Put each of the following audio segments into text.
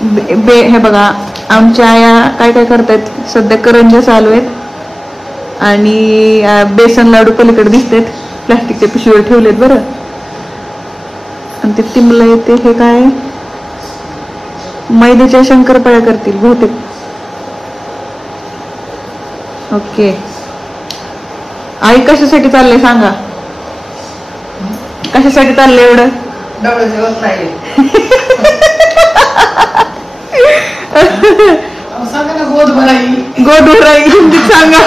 हे बघा आमच्या आया काय काय करतायत सध्या. करंज्या चालू आहेत आणि बेसन लाडू पलीकडे दिसतात, प्लास्टिकच्या पिशवीवर ठेवलेत बरं. आणि ते तिमला येते, हे काय मैद्याच्या शंकरपाळ्या करतील बहुतेक. ओके, आई कशासाठी चाललंय सांगा, कशासाठी चाललंय एवढं? गोद भराई हिंदीत सांगा.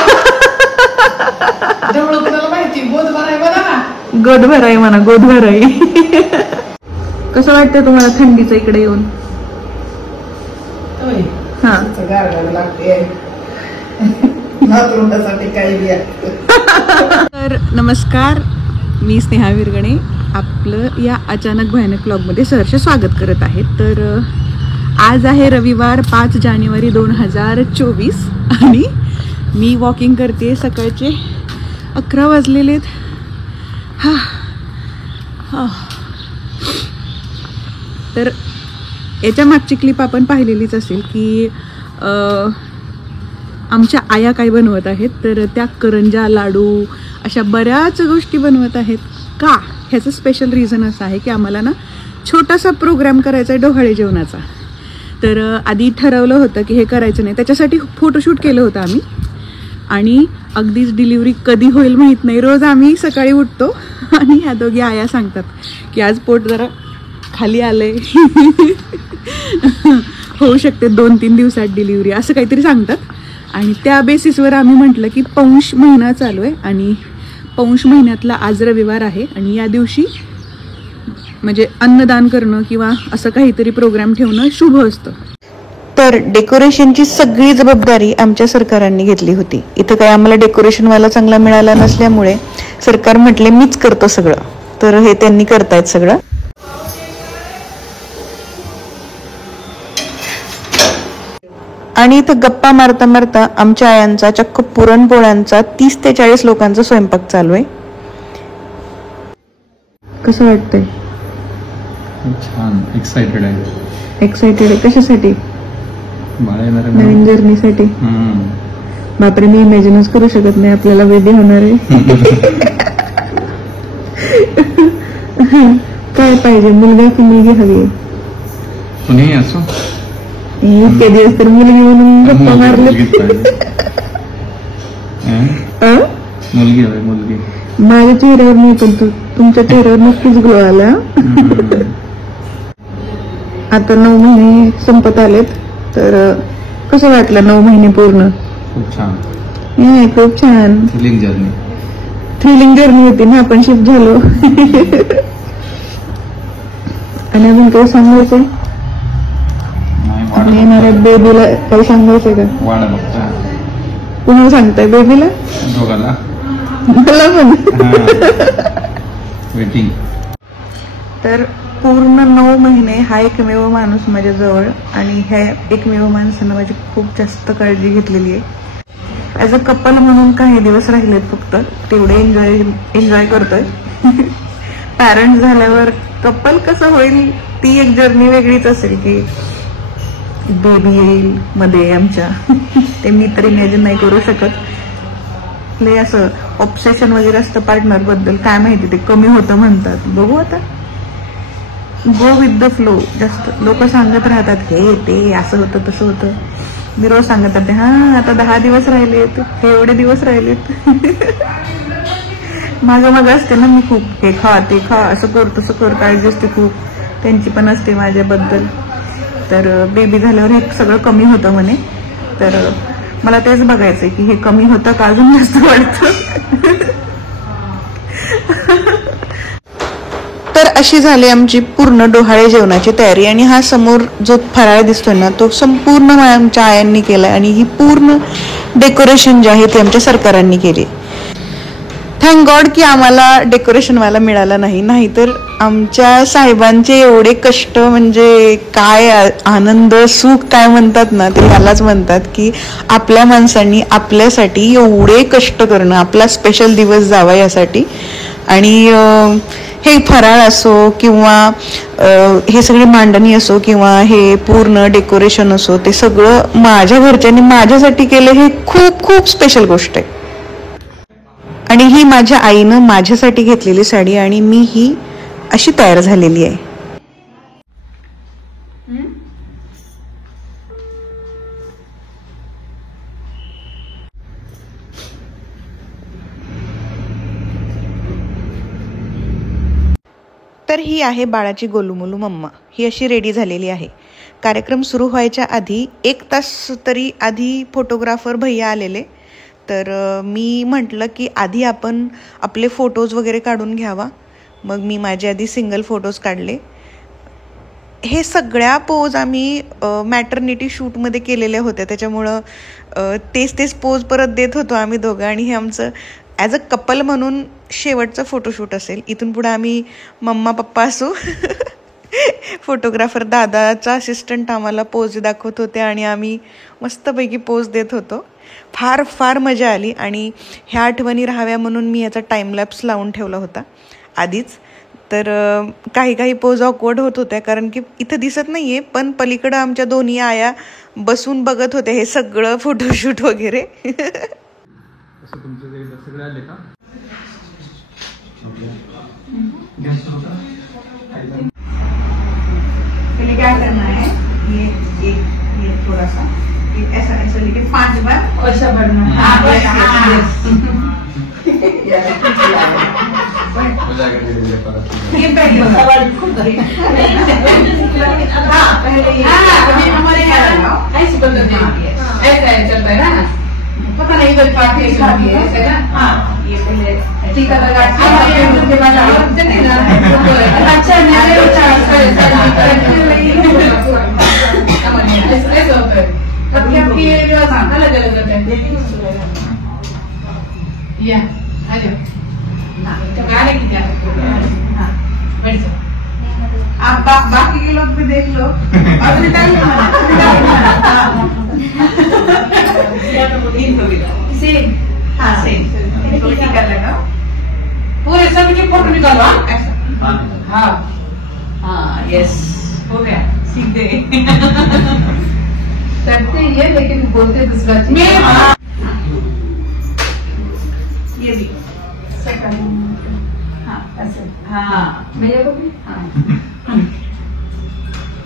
गोद भराई म्हणा, गोद भराई. कसं वाटतं तुम्हाला थंडीचं इकडे येऊन? हा, तर नमस्कार, मी स्नेहा विरगणे आपलं या अचानक भयानक ब्लॉगमध्ये सहर्ष स्वागत करत आहे. तर आज आहे रविवार 5 जानेवारी 2024 आणि मी वॉकिंग करते. सकाळचे 11 वाजलेले. तर याच्या मागची क्लिप आपण पाहिलेलीच असेल की आमच्या आया काय बनवत आहेत. तर त्या करंजा, लाडू अशा बऱ्याच गोष्टी बनवत आहेत. का? ह्याचं स्पेशल रिझन असं आहे की आम्हाला ना छोटासा प्रोग्राम करायचा आहे डोहाळे जेवणाचा. तर आधी ठरवलं होतं की हे करायचं नाही, त्याच्यासाठी फोटोशूट केलं होतं आम्ही. आणि अगदीच डिलिव्हरी कधी होईल माहीत नाही. रोज आम्ही सकाळी उठतो आणि ह्या दोघी आया सांगतात की आज पोट जरा खाली आलंय, होऊ शकते 2-3 दिवसात डिलिव्हरी, असं काहीतरी सांगतात. आणि त्या बेसिसवर आम्ही म्हटलं की पौष महिना चालू आहे आणि पौष महिन्यातला आज रविवार आहे आणि या दिवशी म्हणजे अन्नदान करणं किंवा असं काहीतरी प्रोग्राम ठेवणं शुभ असतं. तर डेकोरेशनची सगळी जबाबदारी आमच्या सरकारांनी घेतली होती. इथं काही आम्हाला डेकोरेशनवाला चांगला मिळाला नसल्यामुळे सरकार म्हटले मीच करतो सगळं. तर हे त्यांनी करतायत सगळं. आणि इथं गप्पा मारता मारता आमच्या आयांचा चक्क पुरणपोळ्यांचा 30 ते 40 लोकांचा स्वयंपाक चालू आहे. कसं वाटतंय? छान, एक्साइटेड आहे. एक्साइटेड आहे कशासाठी? नवीन जर्नीसाठी. बापरे, मी इमॅजिनच करू शकत नाही आपल्याला बेबी होणार आहे. काय पाहिजे, मुलगा की मुलगी हवी आहे? कुणीही असो, इतके दिवस तर मुलगी म्हणून गप्पा मारले. मुलगी हवी, मुलगी. माझ्या चेहऱ्यावर नाही पण तुमच्या चेहऱ्यावर नक्कीच ग्लो आला. आता 9 महिने संपत आलेत. तर कसं वाटलं 9 महिने पूर्ण? खूप छान. खूप छान. थ्रिलिंग जर्नी होती ना, आपण शिफ्ट झालो. आणि अजून काही सांगायचंय? येणाऱ्या बेबीला काही सांगायचंय का? कुणाला सांगताय? बेबीला? दोघाला. मला पण. वेटिंग. तर पूर्ण 9 महिने हा एकमेव माणूस माझ्या जवळ आणि ह्या एकमेव माणसानं माझी खूप जास्त काळजी घेतलेली आहे. ऍज अ कपल म्हणून काही दिवस राहिलेत फक्त, तेवढे एन्जॉय करतोय. पॅरेंट झाल्यावर कपल कसं होईल ती एक जर्नी वेगळीच असेल की बेबी येईल मध्ये आमच्या. ते मी तर इमॅजिन नाही करू शकत. लय असं ऑब्सेशन वगैरे असतं पार्टनर बद्दल, काय माहिती ते कमी होतं म्हणतात. बघू आता, गो विथ द फ्लो. जास्त लोक सांगत राहतात हे ते असं होतं तसं होतं. मी रोज सांगत राहते हा आता 10 दिवस राहिलेत, हे एवढे दिवस राहिलेत. माग असते ना मी खूप, हे खा ते खा, असं कर तसं कर, काळजी असते खूप त्यांची पण असते माझ्याबद्दल. तर बेबी झाल्यावर हे सगळं कमी होतं म्हणे. तर मला तेच बघायचंय की हे कमी होतं का अजून जास्त वाढतं. तर अशी झाली आमची पूर्ण डोहाळे जेवणाची तयारी. आणि हा समोर जो फराळ दिसतोय ना तो संपूर्ण आमच्या आयांनी केलाय आणि ही पूर्ण डेकोरेशन जे आहे ते आमच्या सरकारांनी केली. थँक गॉड की आम्हाला डेकोरेशनवाला मिळाला नाही, नाहीतर आमच्या साहेबांचे एवढे कष्ट म्हणजे काय आनंद सुख काय म्हणतात ना ते यालाच म्हणतात की आपल्या माणसांनी आपल्यासाठी एवढे कष्ट करणं, आपला स्पेशल दिवस जावा यासाठी. आणि हे फराळ असो किंवा हे सगळी मांडणी असो किंवा हे पूर्ण डेकोरेशन असो, ते सगळं माझ्या घरच्यांनी माझ्यासाठी केलं. हे खूप खूप स्पेशल गोष्ट आहे. आणि ही माझ्या आईनं माझ्यासाठी घेतलेली साडी आणि मी ही अशी तयार झालेली आहे. तर ही आहे बाळाची गोलूमोलू मम्मा. ही अशी रेडी झालेली आहे. कार्यक्रम सुरू व्हायच्या आधी 1 तास तरी आधी फोटोग्राफर भैया आलेले. तर मी म्हटलं की आधी आपण आपले फोटोज वगैरे काढून घ्यावा. मग मी माझे आधी सिंगल फोटोज काढले. हे सगळ्या पोज आम्ही मॅटर्निटी शूटमध्ये केलेल्या होत्या, त्याच्यामुळं तेच पोज परत देत होतो आम्ही दोघं. आणि हे आमचं ॲज अ कपल म्हणून शेवटचं फोटोशूट असेल. इथून पुढे आम्ही मम्मा पप्पा असू. फोटोग्राफर दादाचा असिस्टंट आम्हाला पोज दाखवत होते आणि आम्ही मस्तपैकी पोज देत होतो. फार फार मजा आली. आणि ह्या आठवणी राहाव्या म्हणून मी याचा टाईमलॅप्स लावून ठेवला होता आधीच. तर काही पोज ऑकवर्ड होत होत्या कारण की इथं दिसत नाही आहे, पण पलीकडं आमच्या दोन्ही आया बसून बघत होत्या हे सगळं फोटोशूट वगैरे. तुमचे सगळे आले का? पहले क्या करना है, ये थोड़ा सा ऐसा लेके 5 बार ऐसा भरना है. ये पहले सवाल खुद पहले हमारे ऐसे चलता है ना, पता नहीं इधर पार्टी है ना. हाँ, ये पहले टीका लगा के बाद अच्छा ऐसे होता है. तब आपकी अलग अलग होता है. या आ जाओ गाने की क्या. हाँ बैठ जाओ. आप बाकी के लोग भी देख लो. सेम. हाँ सेम. टीका लगाओ. पूरे सबके फोटो निकालो. हाँ हाँ यस हो गया. सीख गए. करते ही है लेकिन बोलते दूसरा चीज. ये भी सेकंड. हाँ ऐसे. हाँ मेरे को भी. हाँ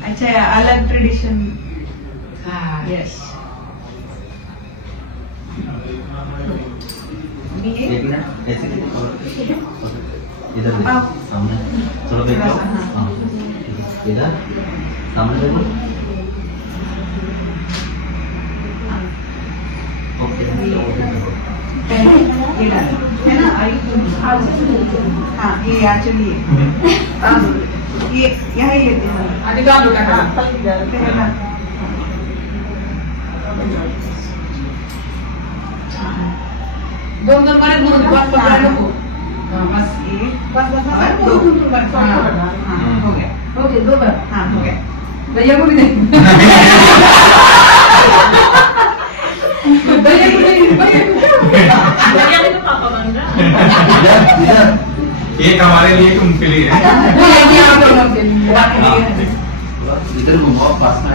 अच्छा अलग ट्रेडिशन. हाँ यस. एक मिनट ऐसे इधर सामने चलो बैठो. हाँ इधर सामने देखो. ओके ये डालो है ना. हाँ ये यहाँ चलिए. ये यहाँ ही लेते हैं. आगे डालो का. दोन बस पकड़ा लो. बस ये बस दो. हाँ हो गया. हो गया 2 बार. हाँ हो गया. भैया को भी नहीं. भैया को नहीं. भैया को पापा बन रहा. एक हमारे लिए एक उनके लिए. इधर घुमाओ पास में.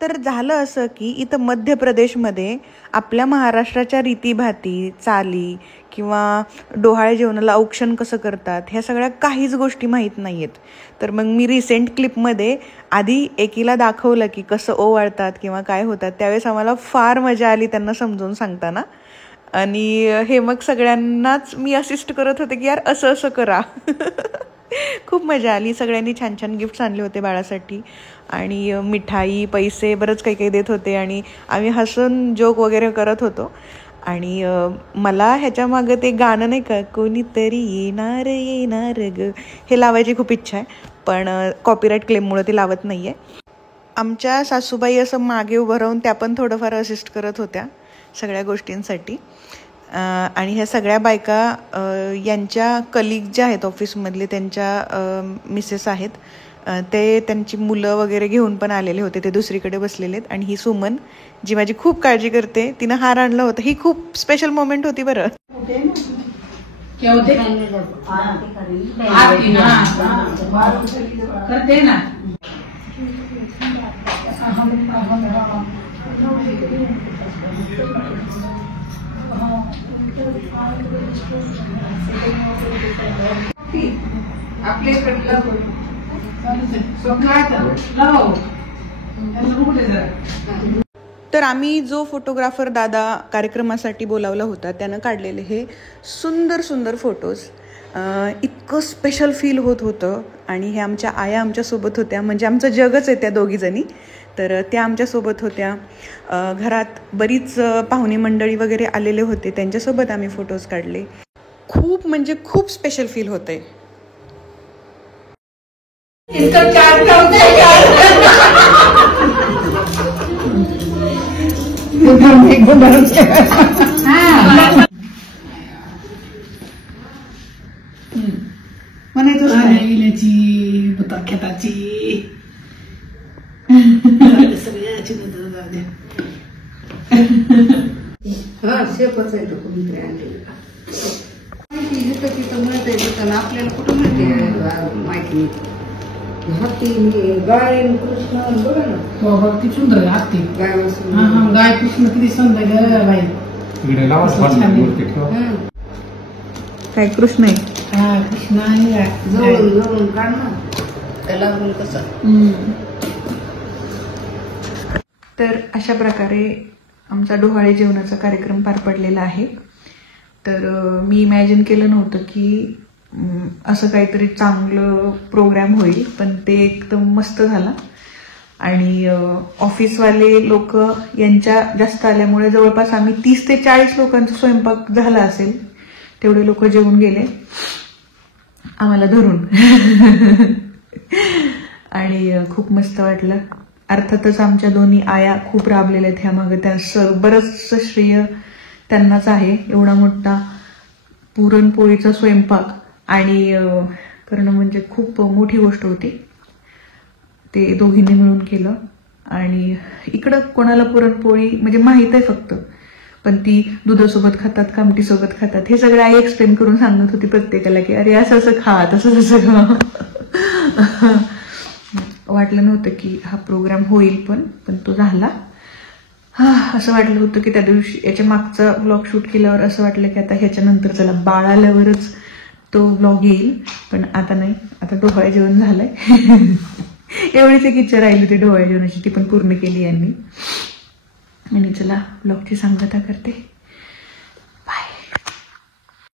तर झालं असं की इथं मध्य प्रदेशमध्ये आपल्या महाराष्ट्राच्या रीतीभाती, चाली किंवा डोहाळे जेवणाला औक्षण कसं करतात ह्या सगळ्या काहीच गोष्टी माहीत नाही आहेत. तर मग मी रिसेंट क्लिपमध्ये आधी एकीला दाखवलं की कसं ओवाळतात किंवा काय होतात. त्यावेळेस आम्हाला फार मजा आली त्यांना समजून सांगताना. आणि हे मग सगळ्यांनाच मी असिस्ट करत होते की यार असं असं करा. खूप मजा आली. सगळ्यांनी छान छान गिफ्ट्स आणले होते बाळासाठी आणि मिठाई पैसे बरंच काही काही देत होते आणि आम्ही हसून जोक वगैरे करत होतो. आणि मला ह्याच्या मागं ते गाणं नाही का, कोणीतरी येणार येणार ग, हे लावायची खूप इच्छा आहे, पण कॉपीराईट क्लेममुळे ते लावत नाही आहे. आमच्या सासूबाई असं मागे उभं राहून त्या पण थोडंफार असिस्ट करत होत्या सगळ्या गोष्टींसाठी. आणि ह्या सगळ्या बायका यांच्या कलिग ज्या आहेत ऑफिसमधले त्यांच्या मिसेस आहेत. ते त्यांची मुलं वगैरे घेऊन पण आलेले होते. ते दुसरीकडे बसलेले आहेत. आणि ही सुमन जी माझी खूप काळजी करते, तिनं हार आणला होता. ही खूप स्पेशल मोमेंट होती बरं. क्या होते आरती ना करते ना आपले तर आम्ही जो फोटोग्राफर दादा कार्यक्रमासाठी बोलावला होता त्यानं काढलेले हे सुंदर सुंदर फोटोज इतकं स्पेशल फील होत होतं. आणि हे आमच्या आया आमच्यासोबत होत्या, म्हणजे आमचं जगच आहे त्या दोघीजणी. तर त्या आमच्यासोबत होत्या. घरात बरीच पाहुणे मंडळी वगैरे आलेले होते, त्यांच्यासोबत आम्ही फोटोज काढले. खूप म्हणजे खूप स्पेशल फील होतंय. म्हणायचं इल्याची बुताखेताची सगळ्याची शेपच आहे तो कोणीतरी आणलेला. तिथं मिळत आहे आपल्याला कुठं मिळते माहिती नाही. गाय कृष्ण बघा ना. हो ती सुंदर आहे हत्ती. गाय कृष्ण किती सुंदर बाई. काय कृष्ण आहे? हा कृष्ण आहे. जवळून काढ ना त्याला कसं. तर अशा प्रकारे आमचा डोहाळे जेवणाचा कार्यक्रम पार पडलेला आहे. तर मी इमॅजिन केलं नव्हतं की असं काहीतरी चांगलं प्रोग्राम होईल, पण ते एकदम मस्त झाला. आणि ऑफिसवाले लोक यांच्या जास्त आल्यामुळे जवळपास आम्ही 30 ते 40 लोकांचा स्वयंपाक झाला असेल. तेवढे लोक जेवून गेले आम्हाला धरून. आणि खूप मस्त वाटलं. अर्थातच आमच्या दोन्ही आया खूप राबलेल्या आहेत ह्यामागे. त्या बरंचसं श्रेय त्यांनाच आहे. एवढा मोठा पुरणपोळीचा स्वयंपाक आणि करणं म्हणजे खूप मोठी गोष्ट होती. ते दोघींनी मिळून केलं. आणि इकडं कोणाला पुरणपोळी म्हणजे माहीत आहे फक्त, पण ती दुधासोबत खातात, कामटीसोबत खातात. हे सगळं आई एक्सप्लेन करून सांगत होती प्रत्येकाला की अरे असं असं खा, तसं तसं खा. वाटलं नव्हतं की हा प्रोग्राम होईल, पण तो झाला. असं वाटलं होतं की त्या दिवशी याच्या मागचा व्लॉग शूट केल्यावर असं वाटलं की आता ह्याच्यानंतर चला बाळ आल्यावरच तो व्लॉग येईल, पण आता नाही. आता डोहाळे जेवण झालंय. एवढीच एक इच्छा राहिली होती डोहाळे जेवणाची, ती पण पूर्ण केली यांनी. आणि चला व्लॉगची सांगता करते.